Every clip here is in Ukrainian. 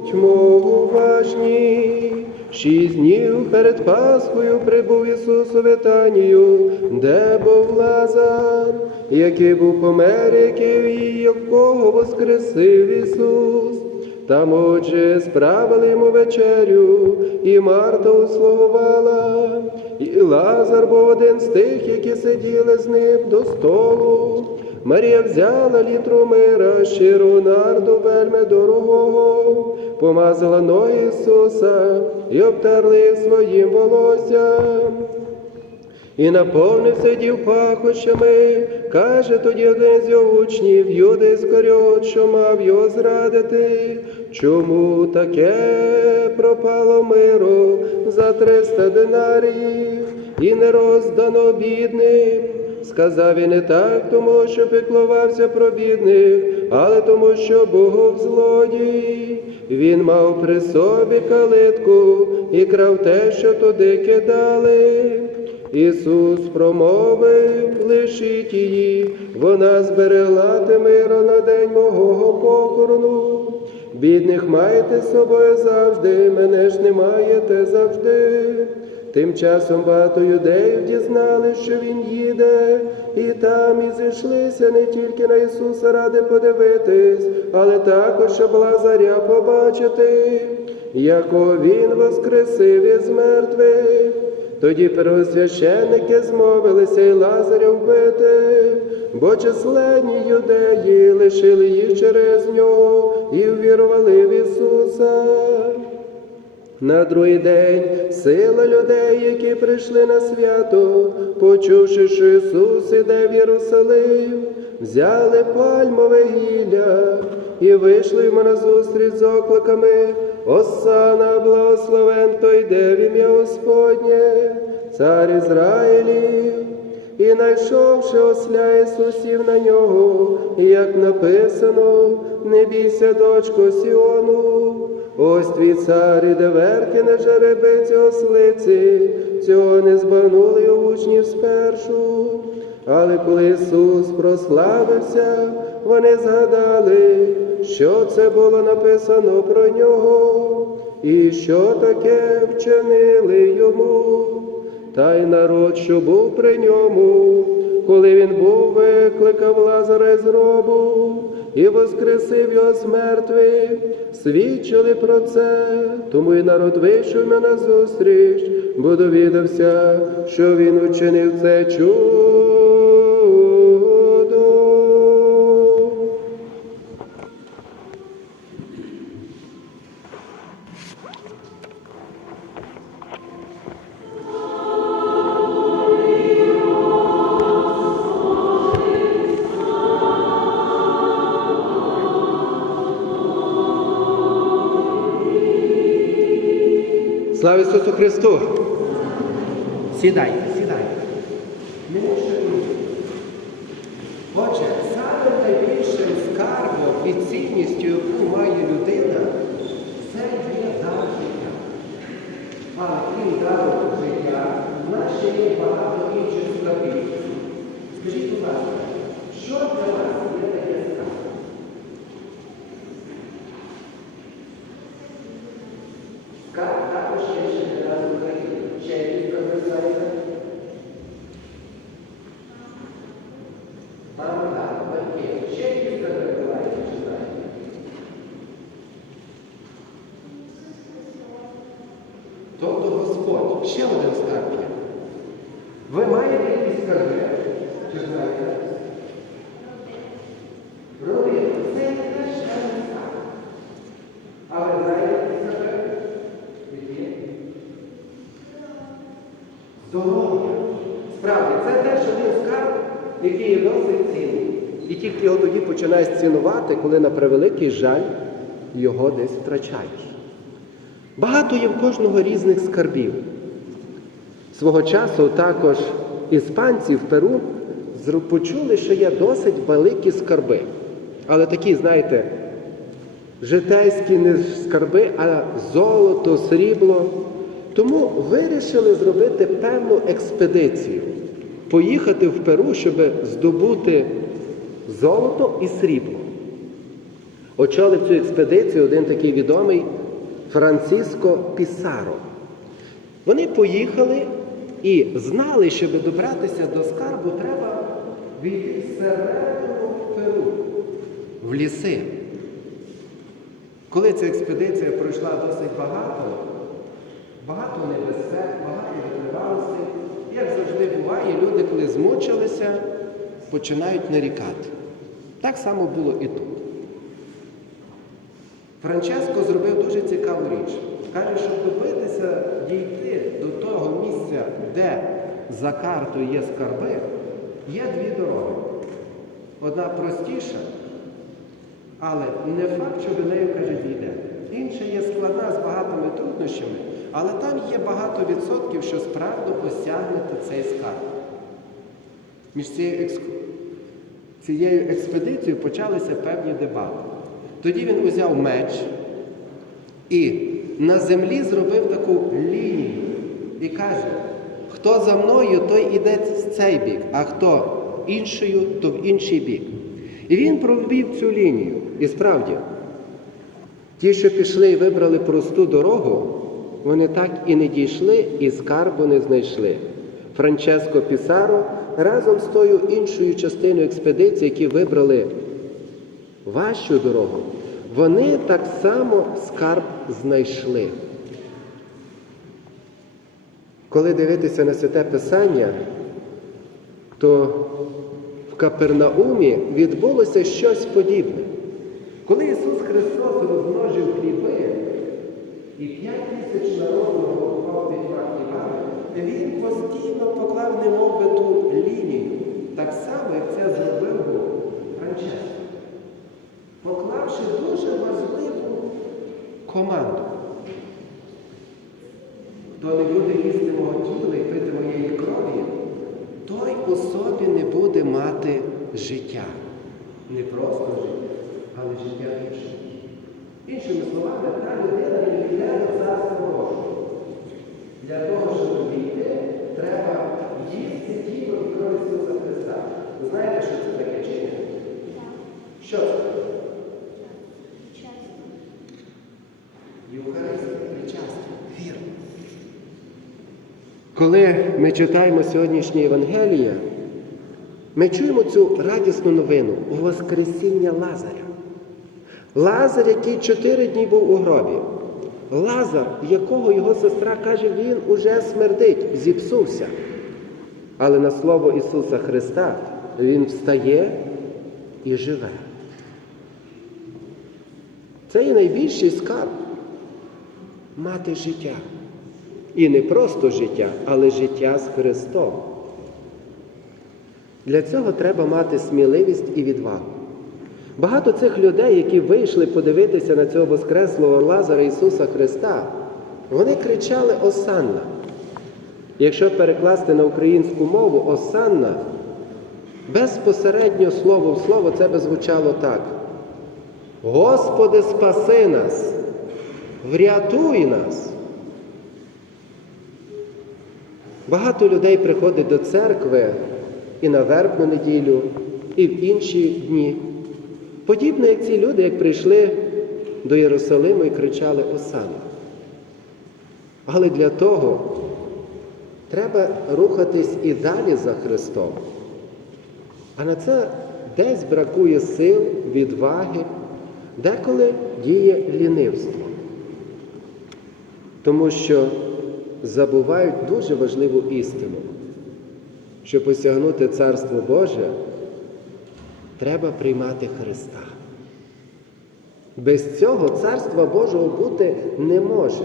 Будьмо уважні. Шість днів перед Пасхою прибув Ісус у Витанію, де був Лазар, який був помер, який і якого воскресив Ісус. Там, отже, справили йому вечерю, і Марта услугувала, і Лазар був один з тих, які сиділи з ним до столу. Марія взяла літру мира, щиру нарду вельми дорогого, помазала ноги Ісуса і обтерли своїм волоссям. І наповнився дів пахощами, каже тоді один з його учнів, Юда Іскаріот, що мав його зрадити. Чому таке пропало миру за триста динаріїв і не роздано бідним? Сказав він не так, тому що піклувався про бідних, але тому, що Богов злодій. Він мав при собі калитку і крав те, що туди кидали. Ісус промовив, лишіть її, вона зберегла миро на день мого похорону. Бідних маєте з собою завжди, мене ж не маєте завжди. Тим часом багато юдеїв дізнали, що він їде, і там і зійшлися не тільки на Ісуса ради подивитись, але також, щоб Лазаря побачити, якого він воскресив із мертвих. Тоді первосвященники змовилися і Лазаря вбити, бо численні юдеї лишили їх через нього і ввірували в Ісуса. На другий день сила людей, які прийшли на свято, почувши, що Ісус іде в Єрусалим, взяли пальмове гілля і вийшли йому назустріч з окликами Осана, благословен, хто йде в ім'я Господнє, цар Ізраїлів. І найшовши осля Ісусів на нього, як написано, не бійся, дочко Сіону, ось твій цар іде верхи на жеребиці ослиці, цього не збагнули учнів спершу. Але коли Ісус прославився, вони згадали, що це було написано про нього, і що таке вчинили йому. Та й народ, що був при ньому, коли він був, викликав Лазара з гробу і воскресив його з мертвих, свідчили про це, тому і народ вийшов мене зустріч, бо довідався, що він учинив це чудо. Отже, саме найбільшим скарбом і цінністю, яку має людина, це є дар. А крім дару життя, в нас ще є багато інших скарбів. Скажіть, будь ласка, що для вас є таке скарб? Скарб також ще для нас в Україні. Ще якісь скарби знаєте? Мама, так, батьки. Ще якісь скарби бувають, чи знаєте? Тобто Господь, ще один скарб є. Ви маєте якісь скарби, чи знаєте? Родина, це теж один скарб. А ви знаєте які скарби? Які? Здоров'я. Справді, це теж один скарб, який є досить цінний. І тільки його тоді починаєш цінувати, коли на превеликий жаль його десь втрачаєш. Багато є в кожного різних скарбів. Свого часу також іспанці в Перу почули, що є досить великі скарби. Але такі, знаєте, житейські не скарби, а золото, срібло. Тому вирішили зробити певну експедицію, поїхати в Перу, щоб здобути золото і срібло. очолив цю експедицію один такий відомий Франциско Пісаро. Вони поїхали і знали, щоб добратися до скарбу, треба війти всередину Перу, в ліси. Коли ця експедиція пройшла досить багато, багато небезпек, багато витривалостей, як завжди буває, люди, коли змучилися, починають нарікати. Так само було і тут. Франческо зробив дуже цікаву річ. Каже, щоб добитися дійти до того місця, де за картою є скарби, є дві дороги. Одна простіша, але не факт, що до неї, каже, дійде. Інша є складна з багатими труднощами, але там є багато відсотків, що справді осягнете цей скарб. Між цією, екск... цією експедицією почалися певні дебати. Тоді він узяв меч і на землі зробив таку лінію і каже, хто за мною, той іде в цей бік, а хто іншою, то в інший бік. І він провів цю лінію. І справді, ті, що пішли і вибрали просту дорогу, вони так і не дійшли і скарбу не знайшли. Франческо Пісаро разом з тою іншою частиною експедиції, які вибрали важчу дорогу, вони так само скарб знайшли. Коли дивитися на святе Писання, то в Капернаумі відбулося щось подібне. Коли Ісус Христос розмножив хліби і п'ять тисяч народу голодував п'ятьма хлібами, Він постійно поклав немов би ту лінію, так само, як це зробив був Франческо поклавши дуже важливу команду. Хто не буде їсти мого тіла і пити моєї крові, той особі не буде мати життя. Не просто життя, але життя вічне. Іншими словами, та людина не йде до царства Божого. Для того, щоб війти, треба їсти тіло і кров Ісуса Христа. Знаєте, що це таке чи ні? Що це? Євхаристія, причастя, вірно. Коли ми читаємо сьогоднішнє Євангеліє, ми чуємо цю радісну новину Воскресіння Лазаря. Лазар, який чотири дні був у гробі. Лазар, якого його сестра каже, він уже смердить, зіпсувся. Але на слово Ісуса Христа Він встає і живе. Це і найбільший скарб мати життя. І не просто життя, але життя з Христом. Для цього треба мати сміливість і відвагу. Багато цих людей, які вийшли подивитися на цього Воскреслого Лазара Ісуса Христа, вони кричали Осанна. Якщо перекласти на українську мову Осанна, безпосередньо слово в слово це би звучало так. Господи, спаси нас, врятуй нас. Багато людей приходить до церкви і на вербну неділю, і в інші дні. Подібно, як ці люди, як прийшли до Єрусалиму і кричали Осана. Але для того треба рухатись і далі за Христом. А на це десь бракує сил, відваги, деколи діє лінивство. Тому що забувають дуже важливу істину. Щоб осягнути Царство Боже, треба приймати Христа. Без цього Царства Божого бути не може.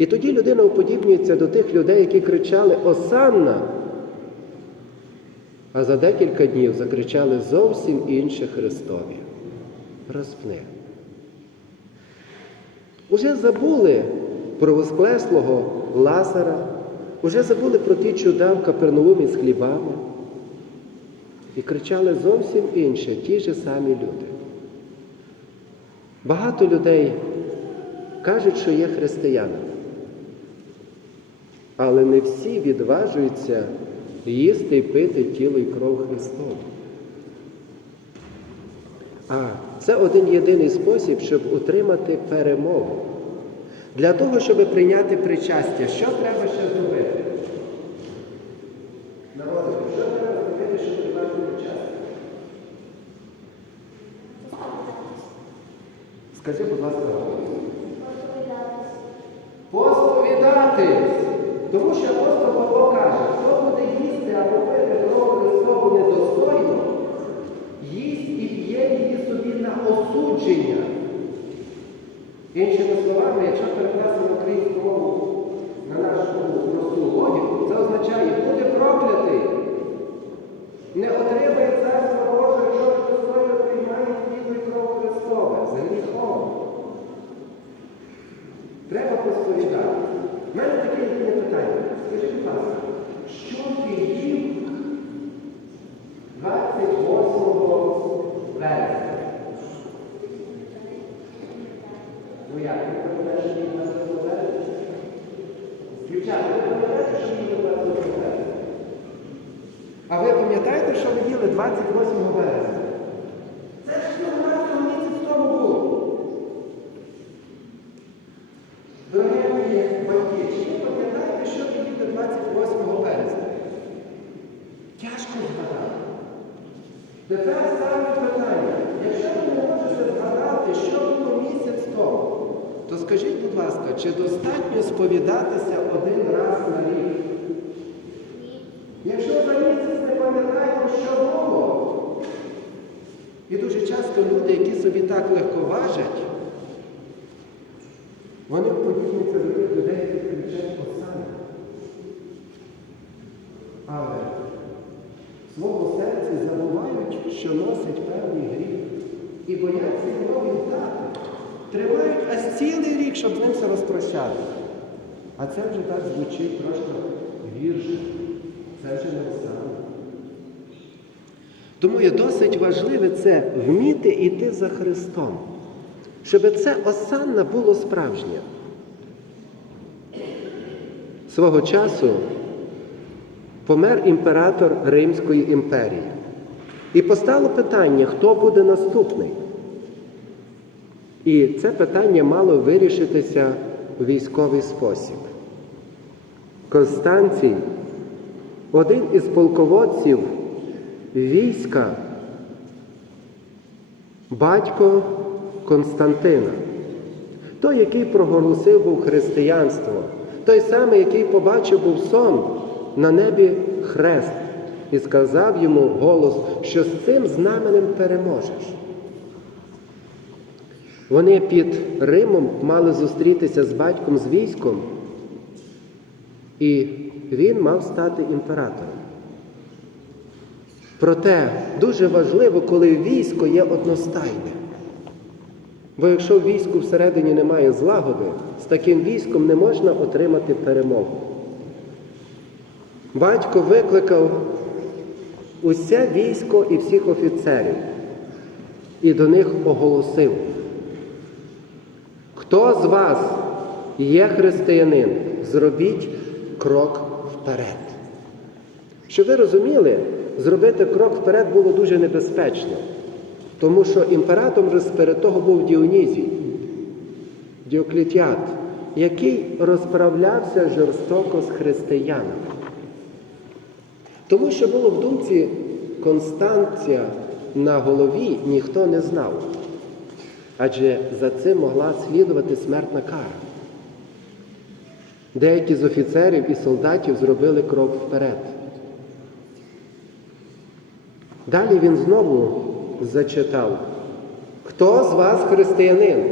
І тоді людина уподібнюється до тих людей, які кричали Осанна, а за декілька днів закричали зовсім інше Христові. Розпни. Уже забули про Воскреслого Лазара, уже забули про ті чуда в Капернаумі з хлібами. І кричали зовсім інше, ті ж самі люди. Багато людей кажуть, що є християнами, але не всі відважуються їсти і пити тіло і кров Христову. А це один єдиний спосіб, щоб утримати перемогу. Для того, щоб прийняти причастя, що треба ще зробити? Народи, що треба зробити, щоб приймати причастя? Скажи, будь ласка, Посповідатись. Тому що апостол Павло каже, хто буде їсти або пити кров Христову недостойно, їсть і п'є її собі на осудження. Іншими словами, якщо перекласти українську мову на нашу просту логіку, це означає, буде проклятий. Не отримає царство Боже, якщо достойно приймає тіло і кров Христове з гріхом. Треба посповідати. У мене таке єдине питання. Скажи, будь ласка, що ти їв 28 вересня? Ну як, ти пам'ятаєш, що їв 28 вересня? Дівчата, ви пам'ятаєте, що їв 28 вересня? А ви пам'ятаєте, що ви їли 28 вересня? Це ж 14 місяць тому було. Дорогі мої батьки, чи ви пам'ятаєте, що ви їли 28 березня? Тяжко згадати. Тепер ставлю питання. Якщо ви не можете згадати, що було місяць тому, то скажіть, будь ласка, чи достатньо сповідатися один раз на рік? Якщо за місяць не пам'ятаємо, що було, і дуже часто люди, які собі так легковажать, вони подібні до людей, які кричать осади. Але в свого серці забувають, що носить певний гріх. І бояться його віддати. Тримають аж цілий рік, щоб з ним все розпрощати. А це вже так звучить трошки гірше. Це вже не осади. Тому є досить важливе це вміти йти за Христом щоб це осанна було справжнє. Свого часу помер імператор Римської імперії. І постало питання, хто буде наступний. І це питання мало вирішитися у військовий спосіб. Констанцій, один із полководців війська, батько Константина, той, який проголосив був християнство, той самий, який побачив був сон на небі хрест і сказав йому голос, що з цим знаменем переможеш. Вони під Римом мали зустрітися з батьком з військом, і він мав стати імператором. Проте дуже важливо, коли військо є одностайне. Бо якщо в війську всередині немає злагоди, з таким військом не можна отримати перемогу. Батько викликав усе військо і всіх офіцерів і до них оголосив, хто з вас є християнин, зробіть крок вперед. Щоб ви розуміли, зробити крок вперед було дуже небезпечно. Тому що імператором перед того був Діонізій, Діоклетіат, який розправлявся жорстоко з християнами. Тому що було в думці Констанція на голові ніхто не знав. Адже за цим могла слідувати смертна кара. Деякі з офіцерів і солдатів зробили крок вперед. Далі він знову зачитав, хто з вас християнин?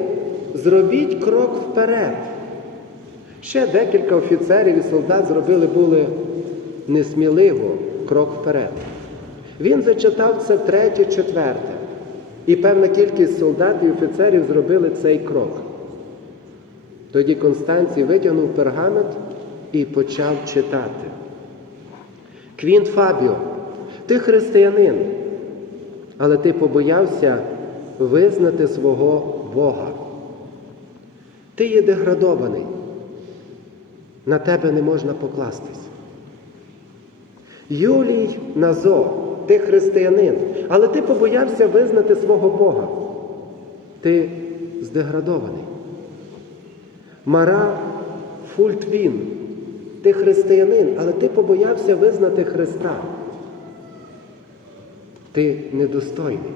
Зробіть крок вперед. Ще декілька офіцерів і солдат зробили були несміливо крок вперед. Він зачитав це третє, четверте. І певна кількість солдат і офіцерів зробили цей крок. Тоді Констанцій витягнув пергамент і почав читати. Квінт Фабіо, ти християнин, але ти побоявся визнати свого Бога. Ти є деградований, на тебе не можна покластись. Юлій Назо, ти християнин, але ти побоявся визнати свого Бога. Ти здеградований. Мара Фультвін, ти християнин, але ти побоявся визнати Христа. Ти недостойний.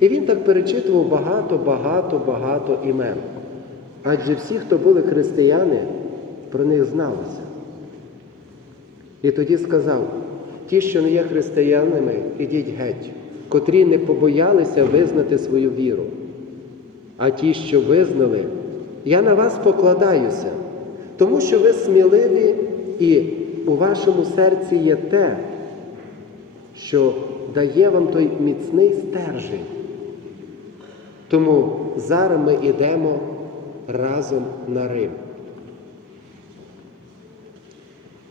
І він так перечитував багато, багато, багато імен. Адже всі, хто були християни, про них зналося. І тоді сказав: ті, що не є християнами, ідіть геть, котрі не побоялися визнати свою віру. А ті, що визнали, я на вас покладаюся, тому що ви сміливі і у вашому серці є те, що дає вам той міцний стержень. Тому зараз ми йдемо разом на Рим.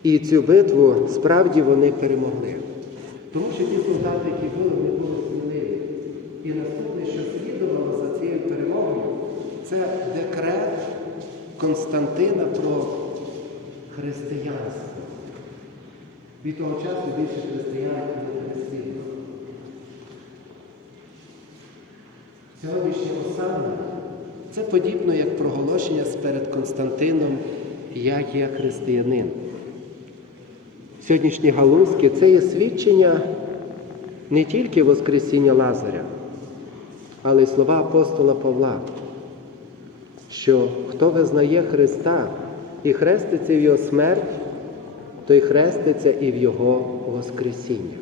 І цю битву справді вони перемогли. Тому що ті солдати, які були, вони були сміливі. І наступне, що слідувало за цією перемогою, це декрет Константина про християнство. Від того часу більше християн не переслідували. Сьогоднішнє осанна це подібно як проголошення перед Константином Я є християнин. Сьогоднішні галузки це є свідчення не тільки Воскресіння Лазаря, але й слова апостола Павла, що хто визнає Христа і хреститься в Його смерть, той хреститься і в Його Воскресіння.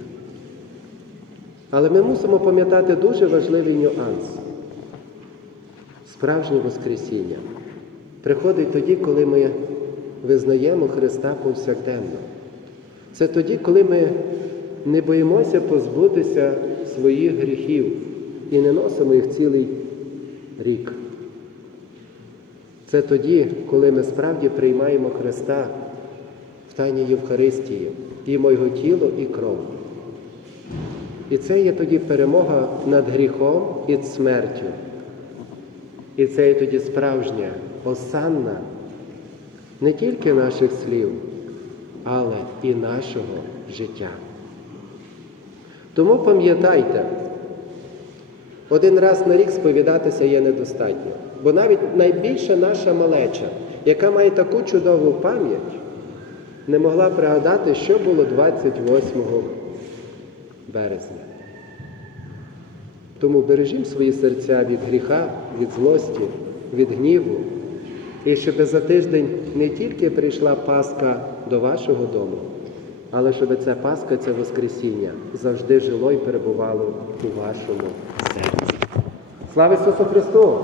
Але ми мусимо пам'ятати дуже важливий нюанс. Справжнє Воскресіння приходить тоді, коли ми визнаємо Христа повсякденно. Це тоді, коли ми не боїмося позбутися своїх гріхів і не носимо їх цілий рік. Це тоді, коли ми справді приймаємо Христа в Тайній Євхаристії, їмо Його тіло і кров. І це є тоді перемога над гріхом і смертю. І це є тоді справжня осанна не тільки наших слів, але і нашого життя. Тому пам'ятайте, один раз на рік сповідатися є недостатньо, бо навіть найбільша наша малеча, яка має таку чудову пам'ять, не могла пригадати, що було 28 березня. Тому бережімо свої серця від гріха, від злості, від гніву. І щоб за тиждень не тільки прийшла Пасха до вашого дому, але щоб ця Пасха, це Воскресіння завжди жило і перебувало у вашому серці. Слава Ісусу Христу!